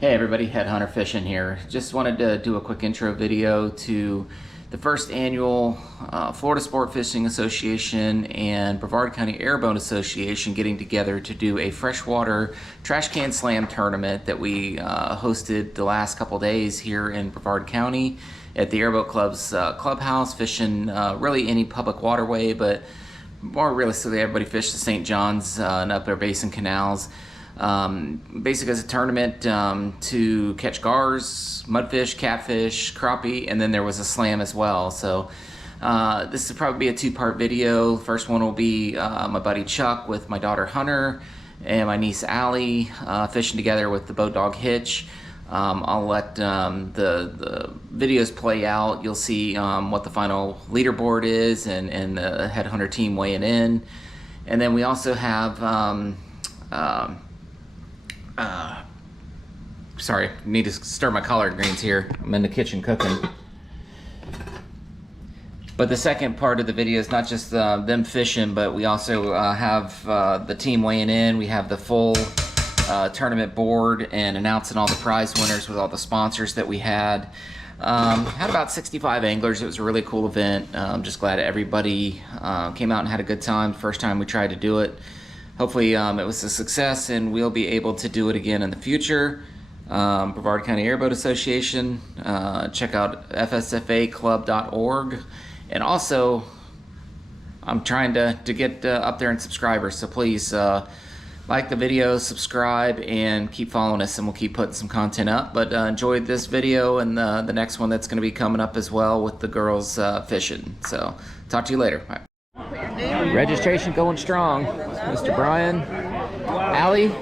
Hey everybody, Headhunter Fishing here. Just wanted to do a quick intro video to the first annual Florida Sport Fishing Association and Brevard County Airboat Association getting together to do a freshwater trash can slam tournament that we hosted the last couple days here in Brevard County at the Airboat Club's clubhouse, fishing really any public waterway, but more realistically everybody fished the St. John's and upper basin canals. Basically as a tournament to catch gars, mudfish, catfish, crappie, and then there was a slam as well. So this will probably be a two-part video. First one will be my buddy Chuck with my daughter Hunter and my niece Allie fishing together with the Boat Dog Hitch. I'll let the videos play out. You'll see what the final leaderboard is and the Headhunter team weighing in. And then we also have sorry, need to stir my collard greens here. I'm in the kitchen cooking. But the second part of the video is not just them fishing, but we also have the team weighing in. We have the full tournament board and announcing all the prize winners with all the sponsors that we had. Had about 65 anglers. It was a really cool event. I'm just glad everybody came out and had a good time. First time we tried to do it. Hopefully it was a success and we'll be able to do it again in the future. Brevard County Airboat Association, check out FSFAclub.org. And also, I'm trying to get up there in subscribers, so please like the video, subscribe, and keep following us, and we'll keep putting some content up. But enjoy this video and the next one that's going to be coming up as well with the girls fishing. So, talk to you later. Bye. Registration going strong. Mr. Brian. Allie,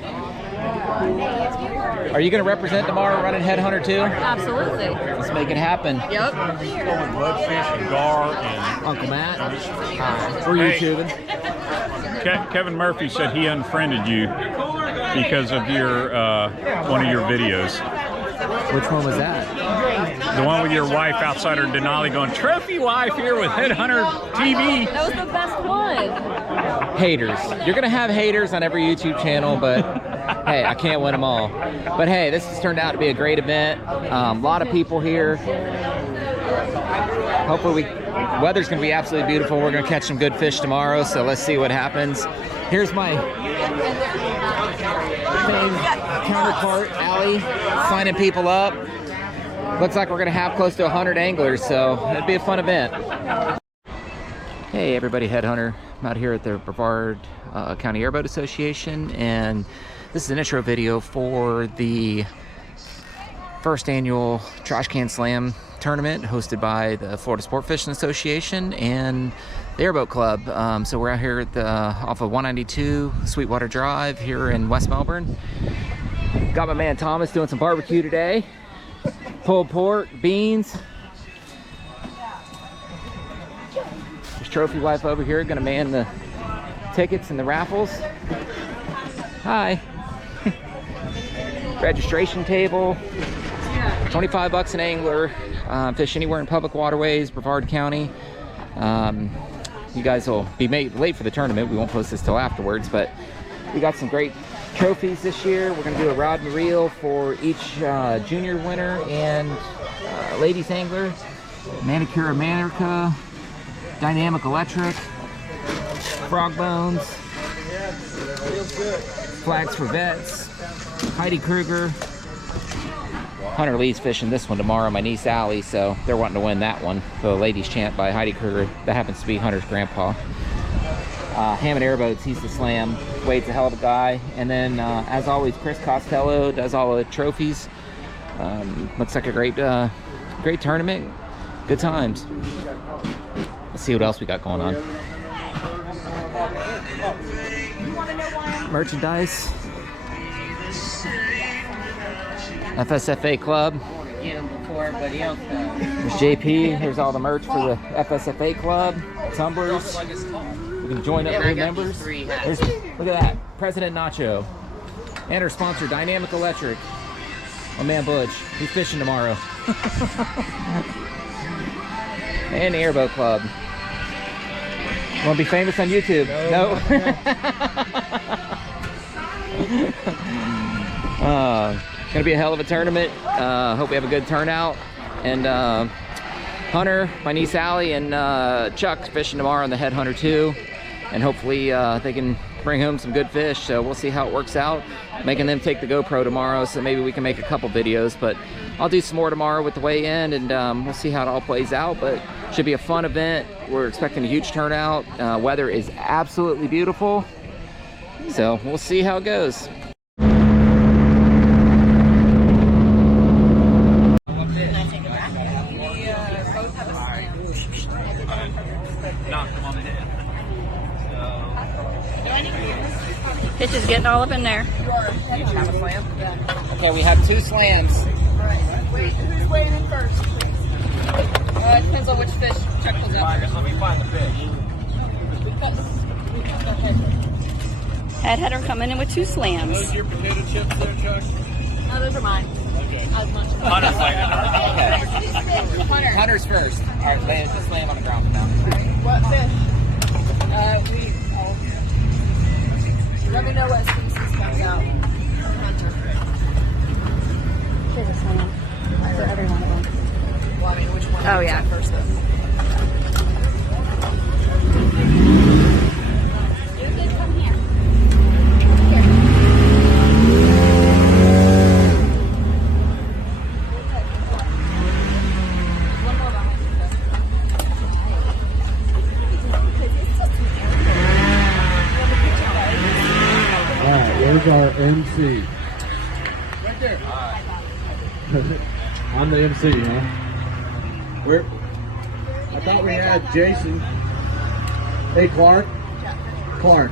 are you going to represent tomorrow running Headhunter too? Absolutely. Let's make it happen. Yep. Mudfish and gar and Uncle Matt. Hi. We're YouTubing. Kevin Murphy said he unfriended you because of your one of your videos. Which one was that? The one with your wife outside her Denali going, "Trophy wife here with Headhunter TV." That was the best one. Haters. You're going to have haters on every YouTube channel, but hey, I can't win them all. But hey, this has turned out to be a great event. A lot of people here. Hopefully weather's going to be absolutely beautiful. We're going to catch some good fish tomorrow, so let's see what happens. Here's my counterpart, Allie, signing people up. Looks like we're going to have close to 100 anglers, so it'd be a fun event. Hey everybody, Headhunter. I'm out here at the Brevard County Airboat Association, and this is an intro video for the first annual Trash Can Slam tournament hosted by the Florida Sport Fishing Association and the Airboat Club. So we're out here at the off of 192 Sweetwater Drive here in West Melbourne. Got my man Thomas doing some barbecue today. Pulled pork, beans. There's Trophy Wife over here gonna man the tickets and the raffles. Hi. Registration table. 25 bucks an angler. Fish anywhere in public waterways, Brevard County. You guys will be late for the tournament. We won't post this till afterwards, but we got some great trophies this year. We're going to do a rod and reel for each junior winner and ladies angler. Manicure America, Dynamic Electric, Frog Bones, Flags for Vets, Heidi Kruger. Hunter Lee's fishing this one tomorrow, my niece Allie, so they're wanting to win that one. The Ladies Chant by Heidi Kruger. That happens to be Hunter's grandpa. Hammond Airboats, he's the slam. Wade's a hell of a guy. And then, as always, Chris Costello does all the trophies. Looks like a great tournament. Good times. Let's see what else we got going on. Merchandise. FSFA Club. There's JP. Here's all the merch for the FSFA Club. Tumblers. We can join up new members. Look at that. President Nacho. And our sponsor, Dynamic Electric. My man Butch. He's fishing tomorrow. And the Airboat Club. Want to be famous on YouTube? No. Gonna be a hell of a tournament. Hope we have a good turnout. And Hunter, my niece Allie, and Chuck fishing tomorrow on the head Hunter 2. And hopefully they can bring home some good fish. So we'll see how it works out. Making them take the GoPro tomorrow, so maybe we can make a couple videos. But I'll do some more tomorrow with the weigh-in, and we'll see how it all plays out. But should be a fun event. We're expecting a huge turnout. Weather is absolutely beautiful. So we'll see how it goes. Pitch is getting all up in there. Each have a slam? Okay, we have 2 slams. Wait, who's waiting first? It depends on which fish Chuck pulls out first. Let me find the fish. Head header coming in with 2 slams. Those your potato chips there, Chuck? No, those are mine. Okay. Hunter's Okay. Hunter's first. All right, land, just slam on the ground for now. What fish? Let me know what species comes out. Hunter. Here's a slam for every one of them. Well, I mean, which one? Oh, yeah. First, though. Come here. Where's our MC? Right there. I'm the MC, huh? Where? I thought we had Jason. Hey, Clark. Clark.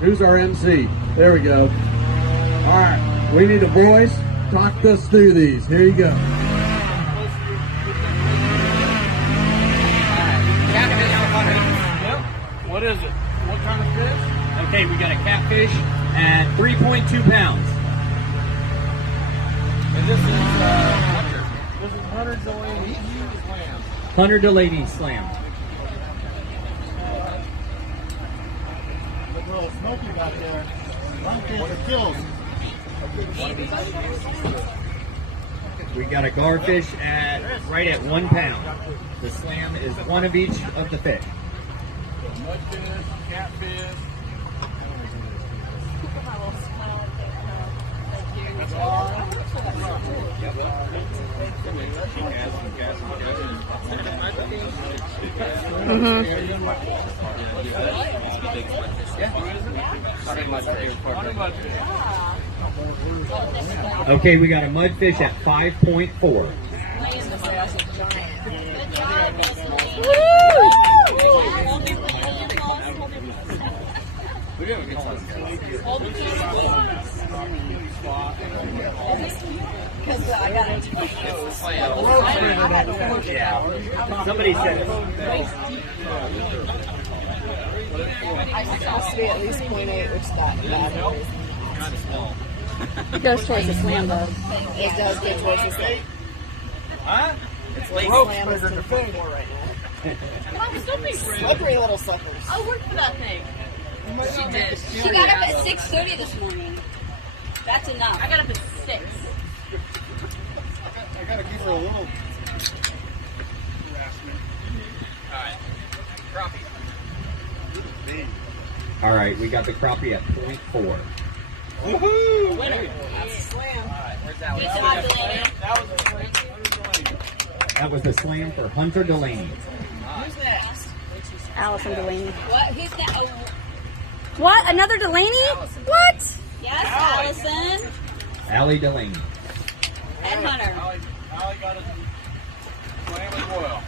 Who's our MC? There we go. All right. We need a voice. Talk us through these. Here you go. What is it? What kind of fish? Okay, we got a catfish at 3.2 pounds. And this is Hunter. This is Hunter Delaney Slam. Hunter Delaney Slam. Look a little smoky back there. What kills? We got a garfish at right at 1 pound. The slam is one of each of the fish. Mudfish, catfish. Okay, we got a mudfish at 5.4. Yeah. Somebody said it. It has to be at least 0.8, which is that bad. It goes towards the slam, though. It does get towards the slam. Huh? It's late slam is 10.4 right now. Slippery little suckers. I'll work for that thing. She did. She got up at 6:30 this morning. That's enough. I got up at 6. I gotta give her a little. All right, we got the crappie at 0.4. Woohoo! That's a slam. Good job, Delaney. That was the slam for Hunter Delaney. Who's next? Allison Delaney. What? Who's that? Oh, What? Another Delaney? What? yes, Allison. Allie Delaney. And Hunter. Allie got a slam as well.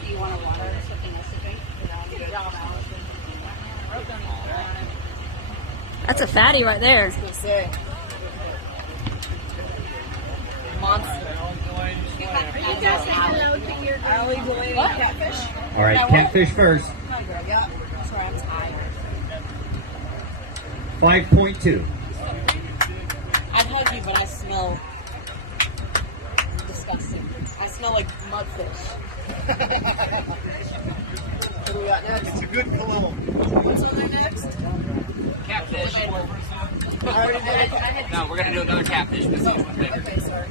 Do you want a water or something else to drink? That's a fatty right there. I was gonna say. Monster. You guys say hello to your Allie Delaney catfish. All right, catfish first. Yep. Sorry, I'm tired. 5.2. I'd hug you, but I smell smell like mudfish. What do we got next? It's a good cologne. What's on there next? Catfish. I already did it. No, we're gonna do another catfish. Okay, sorry.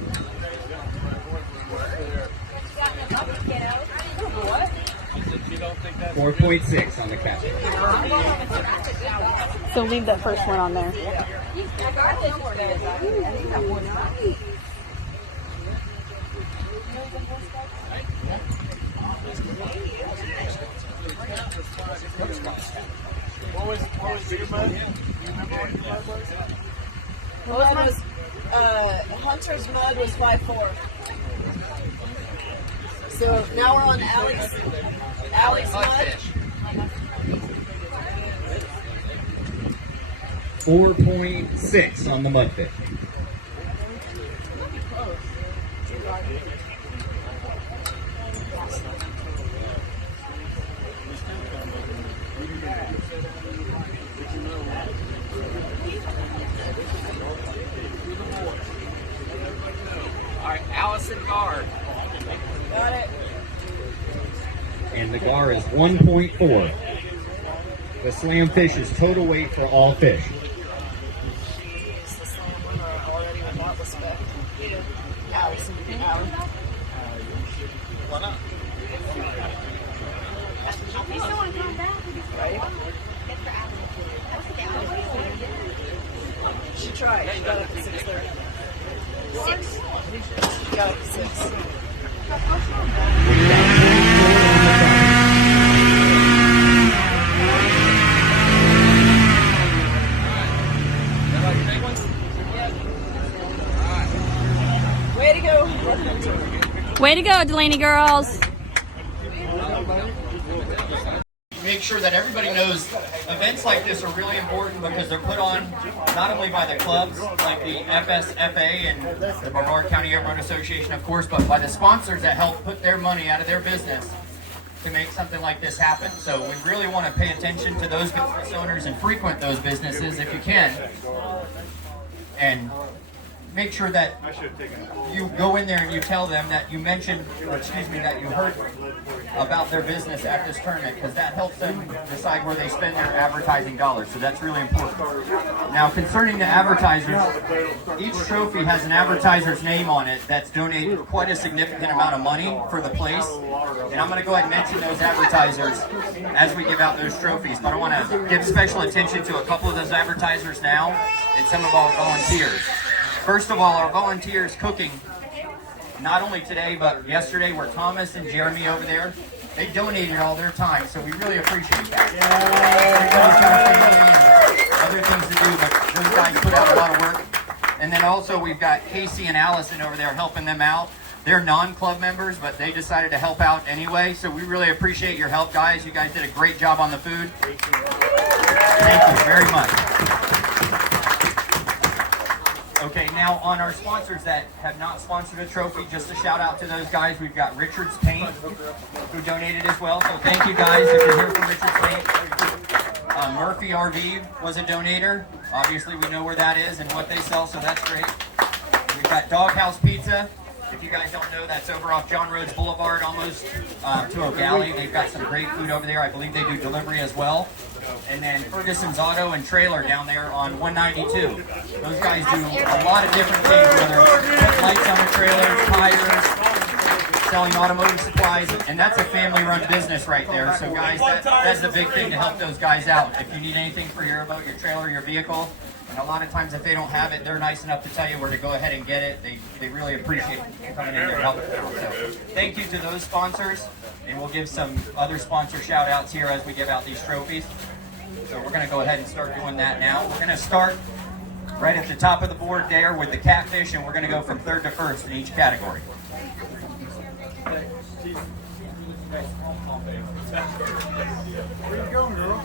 What? 4.6 on the catfish. So leave that first one on there. What was your mud? Mine was, Hunter's mud was 5.4. So now we're on Allie's mud. 4.6 on the mudfish. All right, Allison Gar. Got it. And the gar is 1.4. The slam fish is total weight for all fish. It's the slam one already we bought this spec. Allie's. She tried. She got up to 6:30. 6. She got up to 6. Way to go. Way to go, Delaney girls. Make sure that everybody knows events like this are really important because they're put on not only by the clubs like the FSFA and the Brevard County Airboat Association, of course, but by the sponsors that help put their money out of their business to make something like this happen. So we really want to pay attention to those business owners and frequent those businesses if you can. And make sure that you go in there and you tell them that you mentioned, or excuse me, that you heard about their business at this tournament, because that helps them decide where they spend their advertising dollars. So that's really important. Now, concerning the advertisers, each trophy has an advertiser's name on it that's donated quite a significant amount of money for the place. And I'm going to go ahead and mention those advertisers as we give out those trophies. But I want to give special attention to a couple of those advertisers now and some of our volunteers. First of all, our volunteers cooking, not only today, but yesterday were Thomas and Jeremy over there. They donated all their time, so we really appreciate that. Everybody's got a family and other things to do, but those guys put out a lot of work. And then also we've got Casey and Allison over there helping them out. They're non-club members, but they decided to help out anyway, so we really appreciate your help, guys. You guys did a great job on the food. Thank you very much. Okay, now on our sponsors that have not sponsored a trophy, just a shout out to those guys. We've got Richard's Paint, who donated as well. So thank you guys if you're here from Richard's Paint. Murphy RV was a donator. Obviously we know where that is and what they sell, so that's great. We've got Doghouse Pizza. If you guys don't know, that's over off John Rhodes Boulevard, almost to O'Galley. They've got some great food over there. I believe they do delivery as well. And then Ferguson's Auto and Trailer down there on 192. Those guys do a lot of different things, whether it's lights on the trailers, tires, selling automotive supplies, and that's a family-run business right there. So guys, that's the big thing to help those guys out. If you need anything for your boat, your trailer, your vehicle, and a lot of times if they don't have it, they're nice enough to tell you where to go ahead and get it. They really appreciate you coming in there and helping them. So thank you to those sponsors, and we'll give some other sponsor shout-outs here as we give out these trophies. So we're going to go ahead and start doing that now. We're going to start right at the top of the board there with the catfish, and we're going to go from third to first in each category. Where you going, girl?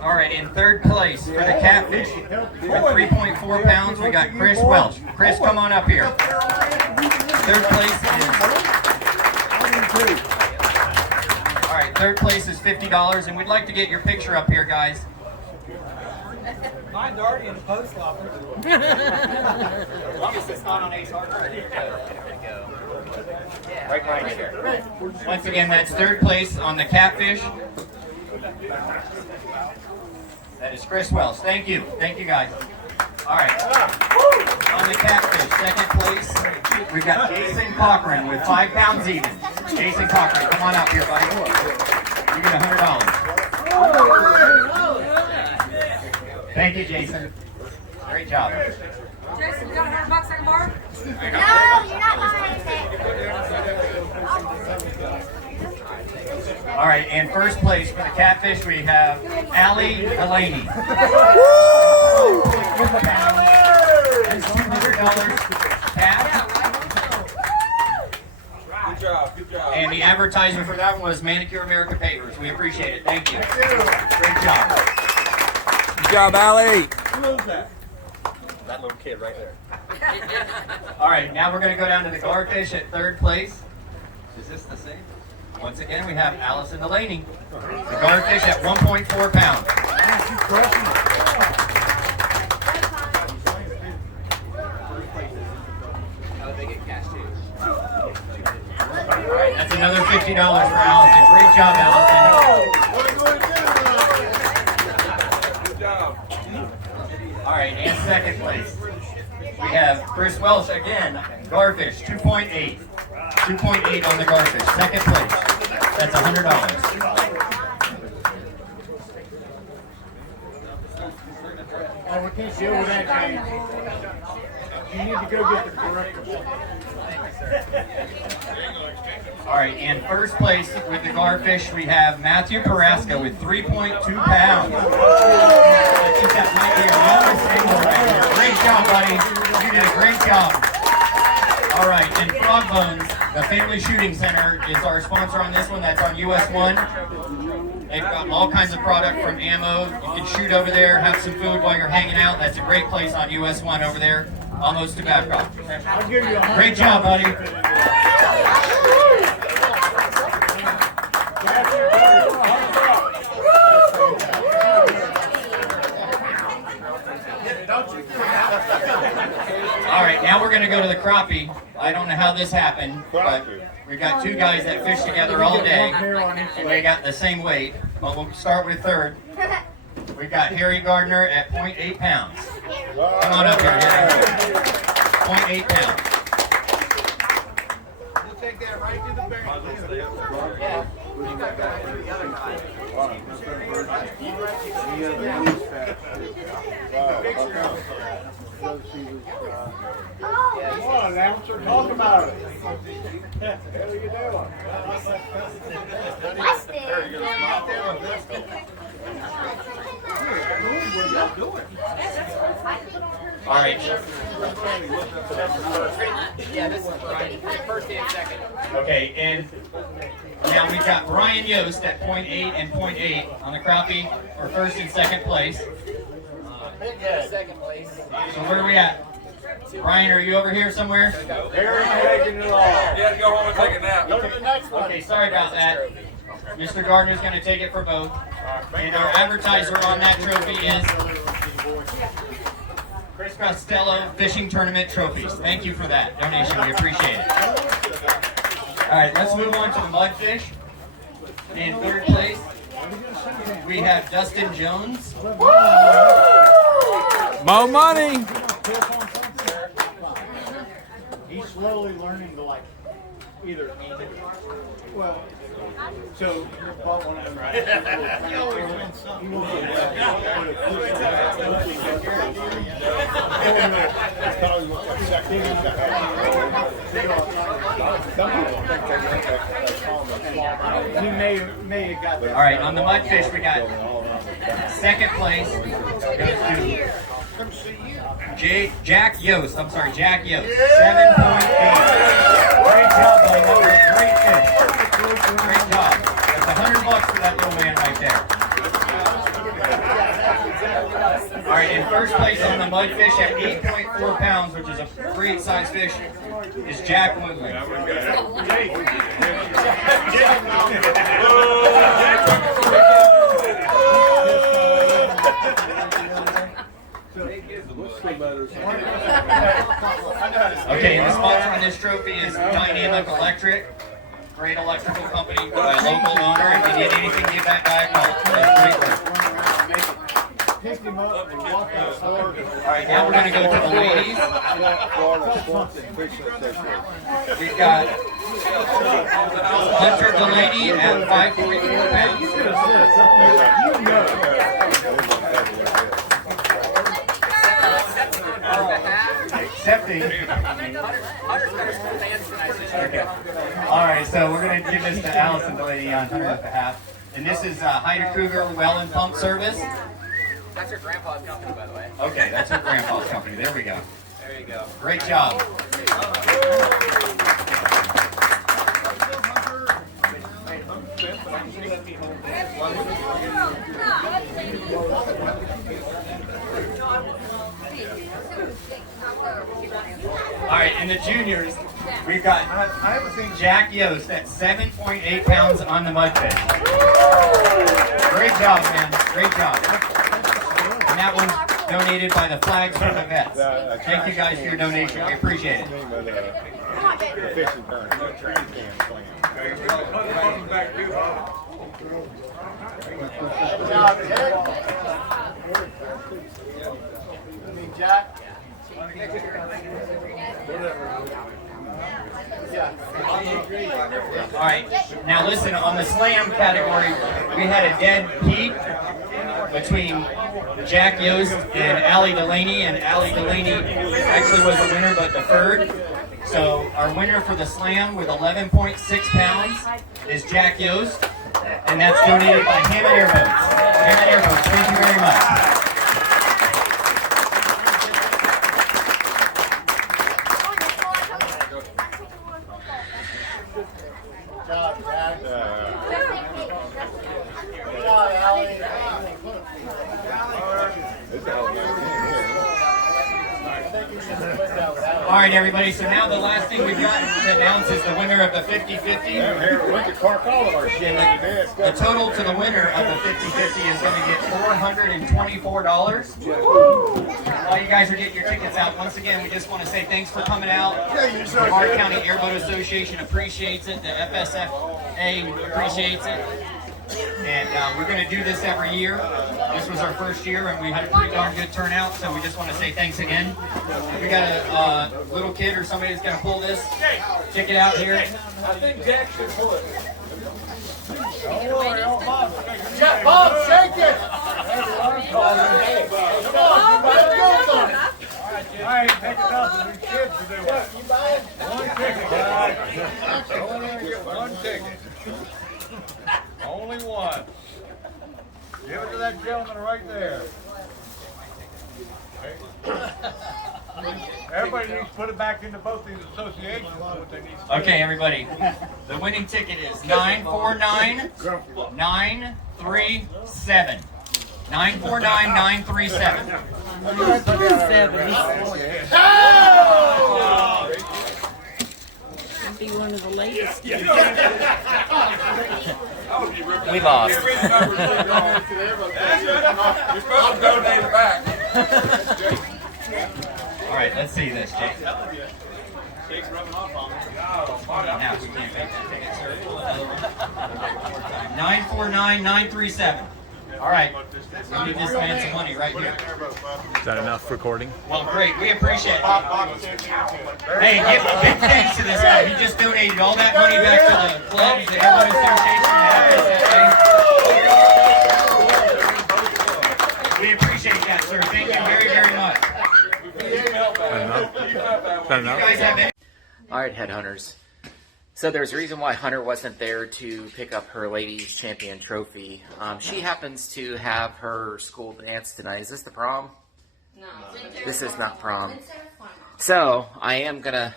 All right, in third place for the catfish, with 3.4 pounds, we got Chris Welch. Chris, come on up here. Third place is third place is $50, and we'd like to get your picture up here, guys. Mine's already in the post office. As long as it's not on Ace Hardware. Right here. Once again, that's third place on the catfish. That is Chris Wells. Thank you. Thank you, guys. All right. On the catfish, second place, we've got Jason Cochran with 5 pounds even. Jason Cochran, come on out here, buddy. You get $100. Thank you, Jason. Great job. Jason, you got $100 I can borrow? No, you're not buying anything. All right, in first place for the catfish, we have Allie Delaney. That's $200 cash. Good job, good job. And the advertisement for that one was Manicure America Papers. We appreciate it. Thank you. Great job. Good job, Allie. Who owns that? That little kid right there. All right, now we're going to go down to the garfish at third place. Is this the same? Once again, we have Allison Delaney. The garfish at 1.4 pounds. All right, that's another $50 for Allison. Great job, Allison. Good job. All right, and second place, we have Chris Welsh again, garfish, 2.8. 2.8 on the garfish, second place. That's $100. Oh, we can't deal with that, James. You need to go get the corrector. All right, in first place with the garfish, we have Matthew Carrasco with 3.2 pounds. I think that might be your longest angle right here. Great job, buddy. You did a great job. All right, and Frog Bones, the Family Shooting Center, is our sponsor on this one. That's on US 1. They've got all kinds of product from ammo. You can shoot over there, have some food while you're hanging out. That's a great place on US 1 over there, almost to Babcock. Great job, buddy. All right, now we're going to go to the crappie. I don't know how this happened, but we got two guys that fish together all day. They got the same weight, but we'll start with third. We've got Harry Gardner at 0.8 pounds. Come on up here, Harry. 0.8 pounds. We'll take that right to the bank. Yeah. Come on, announcer, talk about it. What are you doing? All right. Yeah, this is right. First and second. Okay, and now we've got Brian Yost at 0.8 and 0.8 on the crappie for first and second place. Second place. So where are we at? Brian, are you over here somewhere? Harry's taking it all. Yeah, go home and take a nap. Go to the next one. Okay, sorry about that. Mr. Gardner's going to take it for both. And our advertiser on that trophy is Chris Costello Fishing Tournament Trophies. Thank you for that donation. We appreciate it. All right, let's move on to the mudfish. In third place, we have Dustin Jones. More money. He's slowly learning to like either well. So you bought one of them, right? He always wins something. He may have got that. All right, on the mudfish, we got second place goes to Jack Yost. I'm sorry, Jack Yost. 7.8. Great job, buddy. That was a great fish. Great job. That's $100 for that little man right there. All right, in first place on the mudfish at 8.4 pounds, which is a great size fish, is Jack Woodley. Okay, and the sponsor on this trophy is Dynamic Electric. Great electrical company, local owner. If you need anything, give that guy a call. That's great work. All right, now we're going to go to the ladies. We've got Hunter Delaney at 5.4 pounds. Accepting. Okay. All right, so we're going to give this to Allison Delaney on Hunter's behalf. And this is Heide Kruger Well and Pump Service. That's her grandpa's company, by the way. Okay, that's her grandpa's company. There we go. There you go. Great job. All right, in the juniors, we've got Jack Yost at 7.8 pounds on the mudfish. Great job, man. Great job. And that one's donated by the Flags for the Vets. Thank you guys for your donation. We appreciate it. Jack. All right, now listen, on the slam category, we had a dead heat between Jack Yost and Allie Delaney, and Allie Delaney actually was the winner but deferred. So our winner for the slam with 11.6 pounds is Jack Yost, and that's donated by Hammond Airboats. Hammond Airboats, thank you very much. All right, everybody, so now the last thing we've got to announce is the winner of the 50-50. The total to the winner of the 50-50 is going to get $424. While you guys are getting your tickets out, once again, we just want to say thanks for coming out. The Brevard County Airboat Association appreciates it. The FSFA appreciates it. And we're going to do this every year. This was our first year, and we had a pretty darn good turnout, so we just want to say thanks again. We got a little kid or somebody that's going to pull this. Check it out here. I think Jack should pull it. Jack, Bob, shake it! Come on, All right, take it off the kids to do it. One ticket, guys. Only get one ticket. Only one. Give it to that gentleman right there. Everybody needs to put it back into both these associations. What they need to do. Okay, everybody. The winning ticket is 949937. 949937. Be one of the latest. We lost. You're supposed to donate it back. All right, let's see this, Jake. Now, we can't make that ticket, sir. 949937. All right, we need this man some money right here. Is that enough recording? Well, great. We appreciate it. Hey, give thanks to this guy. He just donated all that money back to the club, the Airboat Association, and FSFA. We appreciate that, sir. Thank you very, very much. Is that enough? You guys have any? All right, headhunters. So there's a reason why Hunter wasn't there to pick up her ladies champion trophy. She happens to have her school dance tonight. Is this the prom? No. This is not prom. So I am gonna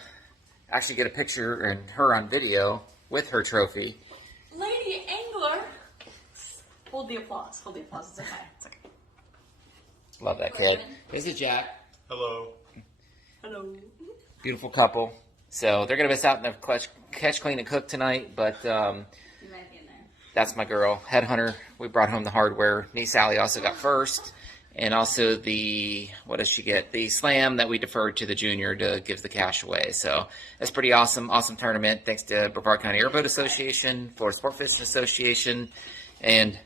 actually get a picture and her on video with her trophy. Lady Angler. Hold the applause. Hold the applause. It's okay. It's okay. Love that kid. This is Jack. Hello. Hello. Beautiful couple. So they're going to miss out in the catch, clean, and cook tonight, but You might be in there. that's my girl, Headhunter. We brought home the hardware. Niece Sally also got first. And also what does she get? The slam that we deferred to the junior to give the cash away. So that's pretty awesome. Awesome tournament. Thanks to Brevard County Airboat Association, Florida Sport Fishing Association, and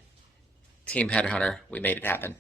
Team Headhunter. We made it happen.